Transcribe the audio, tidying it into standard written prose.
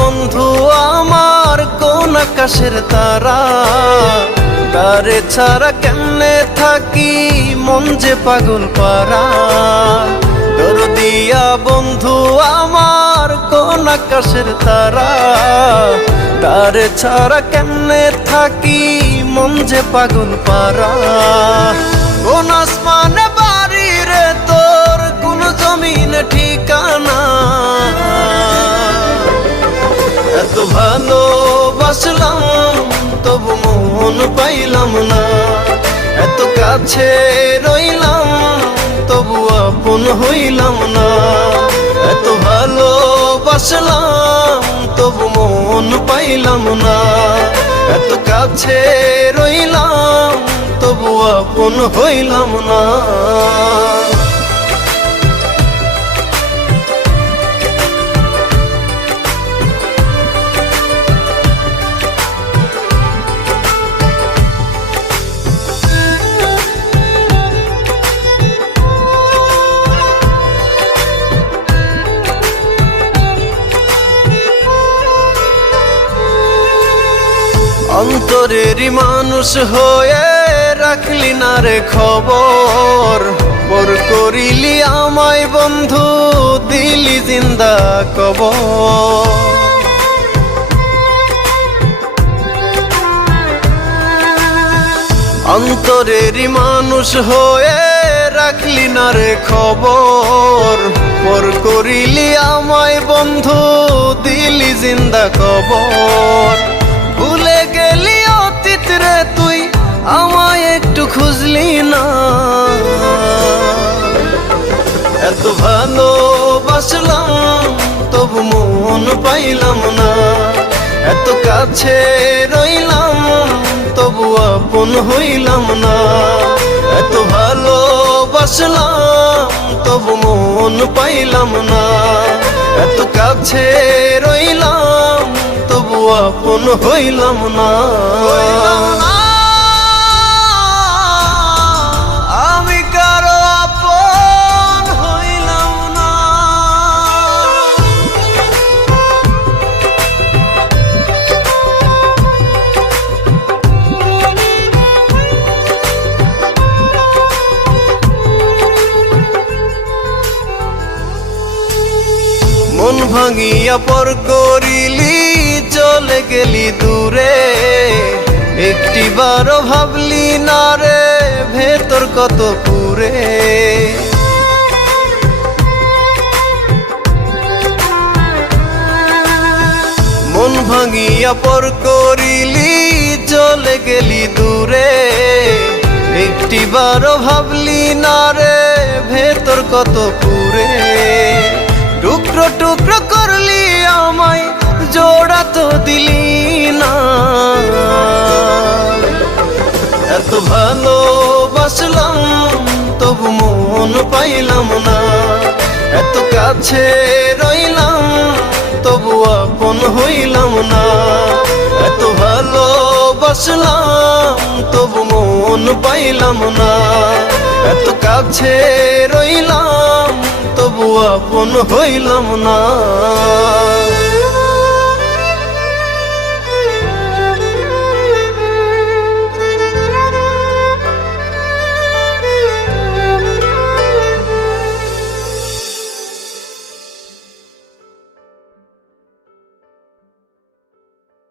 বন্ধু আমার কোন আকাশের তারা, তারে ছাড়া কেমনে থাকি মন যে পাগল পারা। দরদিয়া বন্ধু আমার কোন আকাশের তারা, তারে ছাড়া কেমনে থাকি মন যে পাগল পারা। কোন আসমানে বাড়ি রে তোর, কোন জমিনে ঠিকানা, এত ভালোবাসলাম তবু মন পাইলাম না। এত কাছে রইলাম তবু আপন হইলাম না। এত ভালোবাসলাম তবু মন পাইলাম না। এত কাছে রইলাম তবু আপন হইলাম না। অন্তরেরই মানুষ হয়ে রাখলি না রে খবর, পর করিলি আমায় বন্ধু দিলি জিন্দা কবর। অন্তরেরই মানুষ হয়ে রাখলি না রে খবর, পর করিলি আমায় বন্ধু দিলি জিন্দা কবর। ভুলে গেলি অতীত রে তুই আমায় একটু খুঁজলি না। এত ভালোবাসলাম তবু মন পাইলাম না। এত কাছে রইলাম তবু আপন হইলাম না। এত ভালোবাসলাম তবু মন পাইলাম না। এত কাছে রইলাম তবু আপন হইলাম না। আমি কারো আপন হইলাম না। মন ভাঙিয়া পর করিলি চলে গেলি দূরে, একটিবারও ভাবলি না রে ভেতর কত পুরে। মন ভাঙিয়া পর করিলি চলে গেলি দূরে, একটিবারও ভাবলি না রে ভেতর কত পুরে। টুকরো টুকরো করলি আমায় জোড়া তো দিলি না। এত ভালোবাসলাম তবু মন পাইলাম না। এত কাছে রইলাম তবু আপন হইলাম না। এত ভালোবাসলাম তবু মন পাইলাম না। এত কাছে রইলাম তবু আপন হইলাম না।